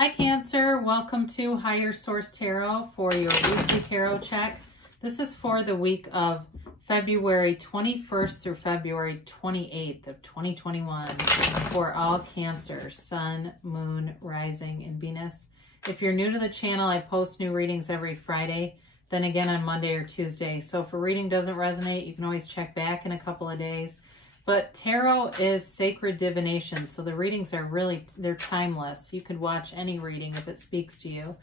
Hi Cancer, welcome to Higher Source Tarot for your weekly tarot check. This is for the week of February 21st through February 28th of 2021 for all Cancer, Sun, Moon, Rising, and Venus. If you're new to the channel, I post new readings every Friday, then again on Monday or Tuesday. So if a reading doesn't resonate, you can always check back in a couple of days. But tarot is sacred divination, so the readings are really, they're timeless. You could watch any reading if it speaks to you.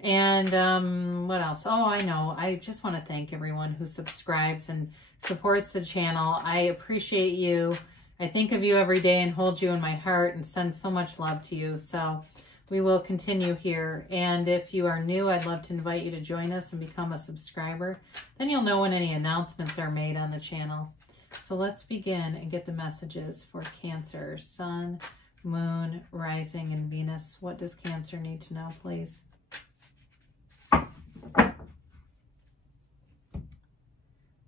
And what else? Oh, I know. I just want to thank everyone who subscribes and supports the channel. I appreciate you. I think of you every day and hold you in my heart and send so much love to you. So we will continue here. And if you are new, I'd love to invite you to join us and become a subscriber. Then you'll know when any announcements are made on the channel. So let's begin and get the messages for Cancer, Sun, Moon, Rising, and Venus. What does Cancer need to know, please?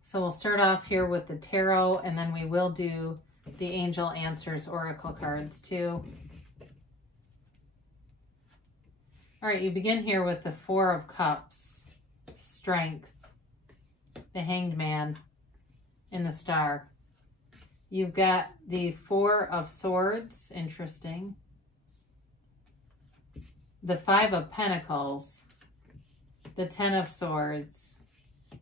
So we'll start off here with the tarot, and then we will do the Angel Answers Oracle cards too. All right, you begin here with the Four of Cups, Strength, the Hanged Man, in the Star. You've got the Four of Swords, interesting. The Five of Pentacles, the Ten of Swords,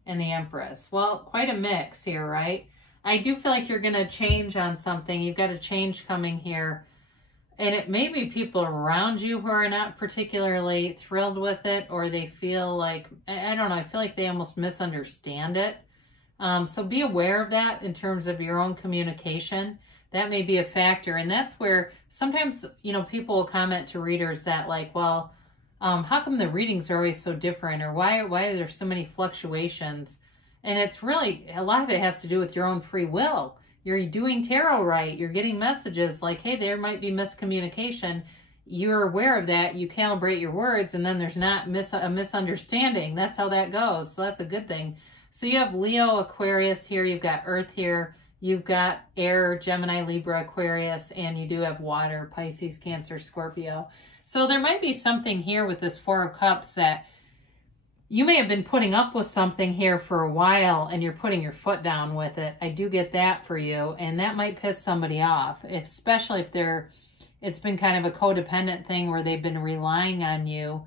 and the Empress. Well, quite a mix here, right? I do feel like you're going to change on something. You've got a change coming here. And it may be people around you who are not particularly thrilled with it, or they feel like, I don't know, I feel like they almost misunderstand it. So be aware of that in terms of your own communication. That may be a factor. And that's where sometimes, you know, people will comment to readers that like, well, how come the readings are always so different? Or why are there so many fluctuations? And it's really, a lot of it has to do with your own free will. You're doing tarot right. You're getting messages like, hey, there might be miscommunication. You're aware of that. You calibrate your words, and then there's not a misunderstanding. That's how that goes. So that's a good thing. So you have Leo, Aquarius here, you've got Earth here, you've got Air, Gemini, Libra, Aquarius, and you do have Water, Pisces, Cancer, Scorpio. So there might be something here with this Four of Cups that you may have been putting up with something here for a while and you're putting your foot down with it. I do get that for you, and that might piss somebody off, especially if it's been kind of a codependent thing where they've been relying on you.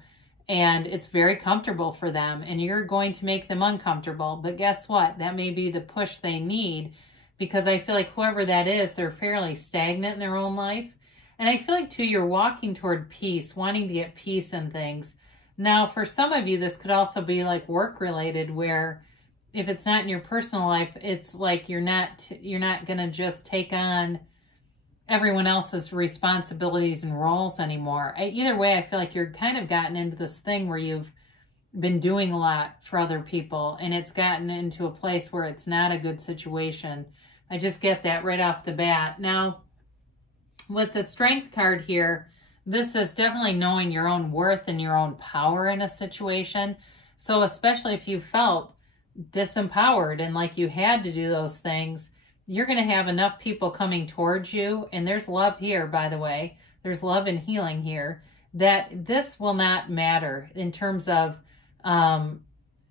And it's very comfortable for them, and you're going to make them uncomfortable. But guess what? That may be the push they need, because I feel like whoever that is, they're fairly stagnant in their own life. And I feel like, too, you're walking toward peace, wanting to get peace in things. Now, for some of you, this could also be like work-related, where if it's not in your personal life, it's like you're not going to just take on everyone else's responsibilities and roles anymore. Either way, I feel like you're kind of gotten into this thing where you've been doing a lot for other people, and it's gotten into a place where it's not a good situation. I just get that right off the bat. Now, with the Strength card here, this is definitely knowing your own worth and your own power in a situation. So especially if you felt disempowered and like you had to do those things, you're going to have enough people coming towards you, and there's love here, by the way. There's love and healing here, that this will not matter in terms of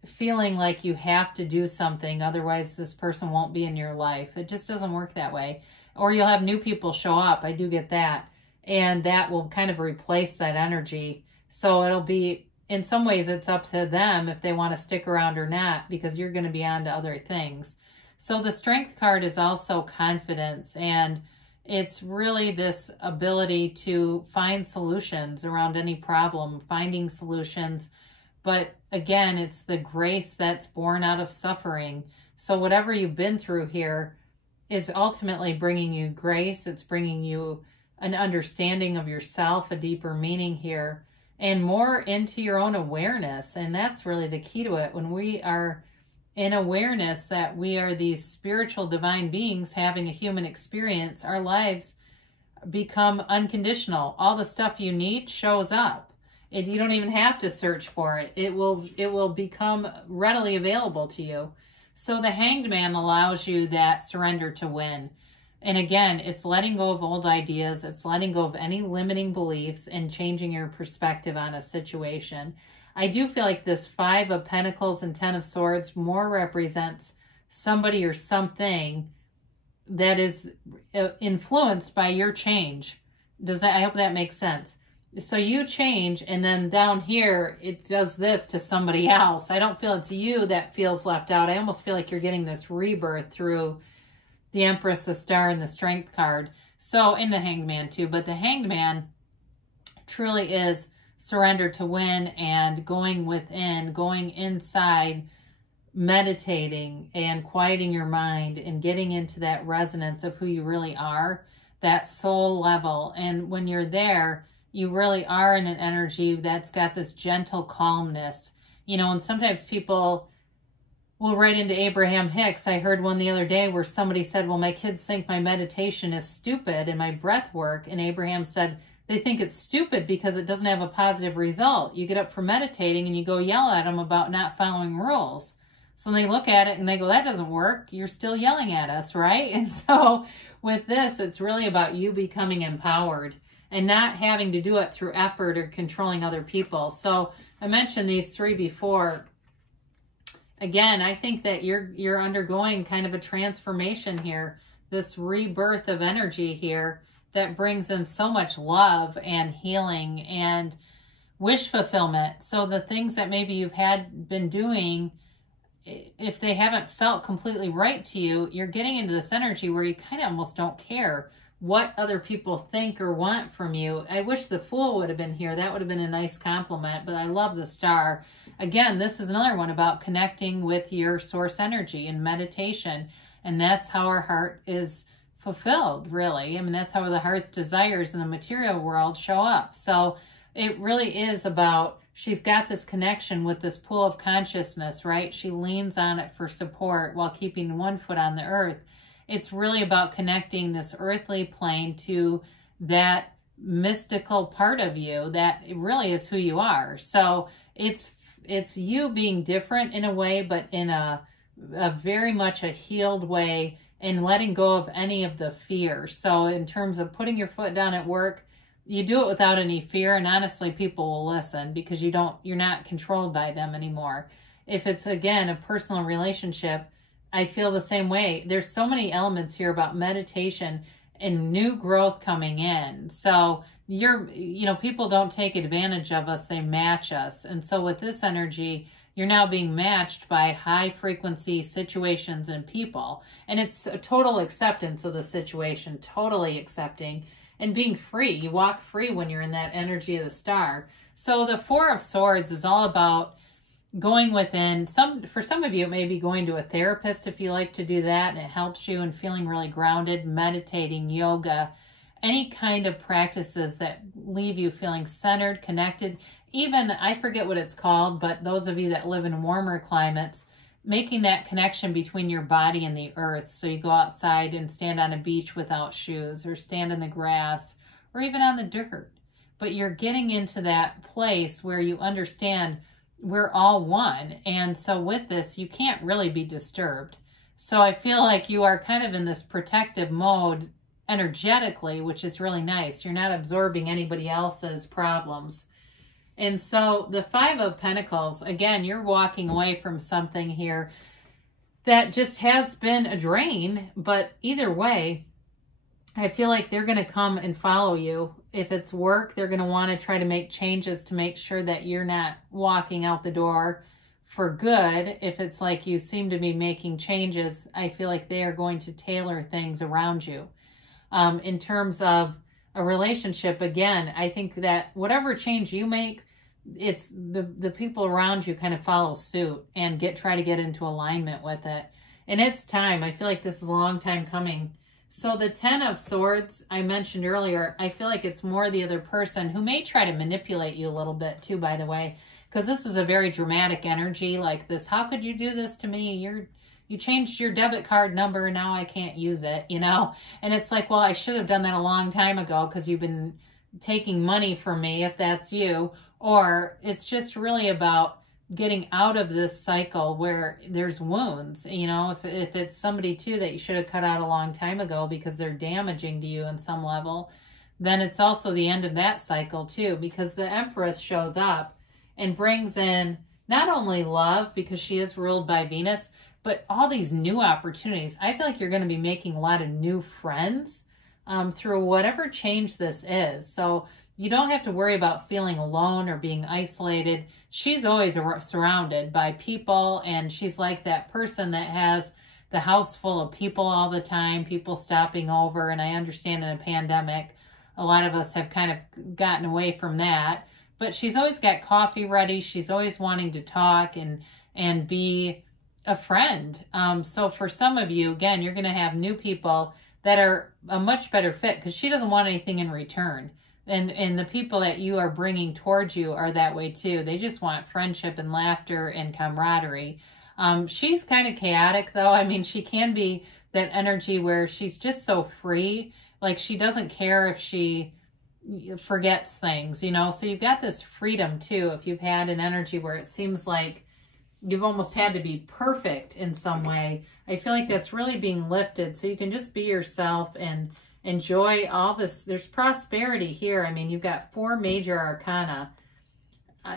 feeling like you have to do something, otherwise this person won't be in your life. It just doesn't work that way. Or you'll have new people show up. I do get that. And that will kind of replace that energy. So it'll be, in some ways, it's up to them if they want to stick around or not, because you're going to be on to other things. So the Strength card is also confidence, and it's really this ability to find solutions around any problem, finding solutions. But again, it's the grace that's born out of suffering. So whatever you've been through here is ultimately bringing you grace. It's bringing you an understanding of yourself, a deeper meaning here, and more into your own awareness. And that's really the key to it. When we are in awareness that we are these spiritual divine beings having a human experience, our lives become unconditional. All the stuff you need shows up. You don't even have to search for it. It will become readily available to you. So the Hanged Man allows you that surrender to win. And again, it's letting go of old ideas. It's letting go of any limiting beliefs and changing your perspective on a situation. I do feel like this 5 of Pentacles and 10 of Swords more represents somebody or something that is influenced by your change. I hope that makes sense. So you change, and then down here, it does this to somebody else. I don't feel it's you that feels left out. I almost feel like you're getting this rebirth through the Empress, the Star, and the Strength card. So, in the Hanged Man too, but the Hanged Man truly is surrender to win and going within, going inside, meditating and quieting your mind and getting into that resonance of who you really are, that soul level. And when you're there, you really are in an energy that's got this gentle calmness. You know, and sometimes people will write into Abraham Hicks. I heard one the other day where somebody said, well, my kids think my meditation is stupid and my breath work. And Abraham said, they think it's stupid because it doesn't have a positive result. You get up for meditating and you go yell at them about not following rules. So they look at it and they go, that doesn't work. You're still yelling at us, right? And so with this, it's really about you becoming empowered and not having to do it through effort or controlling other people. So I mentioned these 3 before. Again, I think that you're undergoing kind of a transformation here, this rebirth of energy here that brings in so much love and healing and wish fulfillment. So the things that maybe you've been doing, if they haven't felt completely right to you, you're getting into this energy where you kind of almost don't care what other people think or want from you. I wish the Fool would have been here. That would have been a nice compliment, but I love the Star. Again, this is another one about connecting with your source energy and meditation. And that's how our heart is fulfilled, really. I mean, that's how the heart's desires in the material world show up. So it really is about, she's got this connection with this pool of consciousness, right? She leans on it for support while keeping one foot on the earth. It's really about connecting this earthly plane to that mystical part of you that really is who you are. So it's you being different in a way, but in a very much a healed way, and letting go of any of the fear. So in terms of putting your foot down at work, you do it without any fear, and honestly, people will listen because you're not controlled by them anymore. If it's, again, a personal relationship, I feel the same way. There's so many elements here about meditation and new growth coming in. So people don't take advantage of us, they match us. And so with this energy, you're now being matched by high frequency situations and people. And it's a total acceptance of the situation, totally accepting and being free. You walk free when you're in that energy of the Star. So the 4 of Swords is all about going within. For some of you, it may be going to a therapist if you like to do that, and it helps you and feeling really grounded, meditating, yoga, any kind of practices that leave you feeling centered, connected. Even, I forget what it's called, but those of you that live in warmer climates, making that connection between your body and the earth. So you go outside and stand on a beach without shoes, or stand in the grass, or even on the dirt. But you're getting into that place where you understand we're all one. And so with this, you can't really be disturbed. So I feel like you are kind of in this protective mode energetically, which is really nice. You're not absorbing anybody else's problems. And so the 5 of Pentacles, again, you're walking away from something here that just has been a drain. But either way, I feel like they're going to come and follow you. If it's work, they're going to want to try to make changes to make sure that you're not walking out the door for good. If it's like you seem to be making changes, I feel like they are going to tailor things around you. In terms of a relationship, again, I think that whatever change you make, it's the people around you kind of follow suit and try to get into alignment with it. And it's time. I feel like this is a long time coming. So the 10 of Swords I mentioned earlier, I feel like it's more the other person who may try to manipulate you a little bit too, by the way, because this is a very dramatic energy like this. How could you do this to me? You changed your debit card number, now I can't use it, you know? And it's like, well, I should have done that a long time ago because you've been taking money from me, if that's you. Or it's just really about getting out of this cycle where there's wounds. You know, if it's somebody too that you should have cut out a long time ago because they're damaging to you in some level, then it's also the end of that cycle too, because the Empress shows up and brings in not only love, because she is ruled by Venus, but all these new opportunities. I feel like you're going to be making a lot of new friends through whatever change this is. So you don't have to worry about feeling alone or being isolated. She's always surrounded by people, and she's like that person that has the house full of people all the time, people stopping over. And I understand in a pandemic, a lot of us have kind of gotten away from that. But she's always got coffee ready. She's always wanting to talk and be a friend. So for some of you, again, you're going to have new people that are a much better fit because she doesn't want anything in return. And the people that you are bringing towards you are that way too. They just want friendship and laughter and camaraderie. She's kind of chaotic though. I mean, she can be that energy where she's just so free. Like she doesn't care if she forgets things, you know? So you've got this freedom too. If you've had an energy where it seems like you've almost had to be perfect in some way, I feel like that's really being lifted. So you can just be yourself and enjoy all this. There's prosperity here. I mean, you've got 4 major arcana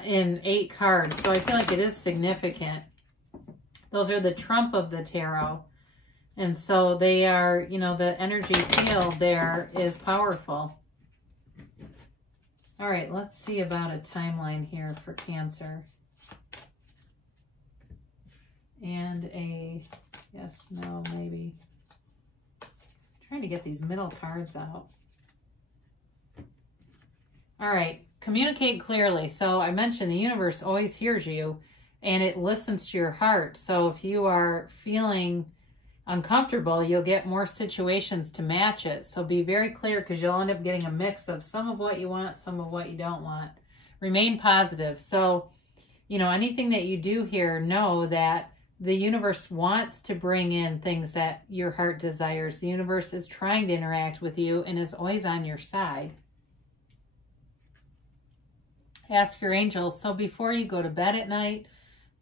in 8 cards. So I feel like it is significant. Those are the trump of the tarot. And so they are, you know, the energy field there is powerful. All right, let's see about a timeline here for Cancer. And a yes, no, maybe. Trying to get these middle cards out. All right, communicate clearly. So I mentioned the universe always hears you and it listens to your heart. So if you are feeling uncomfortable, you'll get more situations to match it. So be very clear because you'll end up getting a mix of some of what you want, some of what you don't want. Remain positive. So, you know, anything that you do here, know that the universe wants to bring in things that your heart desires. The universe is trying to interact with you and is always on your side. Ask your angels. So before you go to bed at night,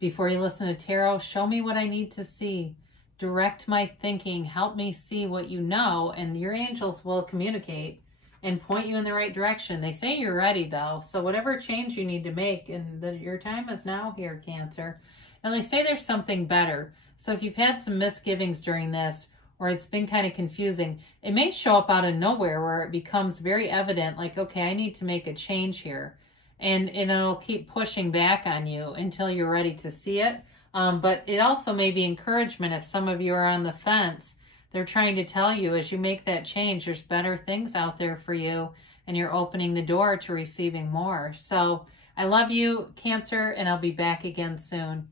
before you listen to tarot, show me what I need to see. Direct my thinking. Help me see what you know. And your angels will communicate and point you in the right direction. They say you're ready though. So whatever change you need to make, and your time is now here, Cancer. And they say there's something better. So if you've had some misgivings during this, or it's been kind of confusing, it may show up out of nowhere where it becomes very evident, like, okay, I need to make a change here. And it'll keep pushing back on you until you're ready to see it. But it also may be encouragement if some of you are on the fence. They're trying to tell you as you make that change, there's better things out there for you, and you're opening the door to receiving more. So I love you, Cancer, and I'll be back again soon.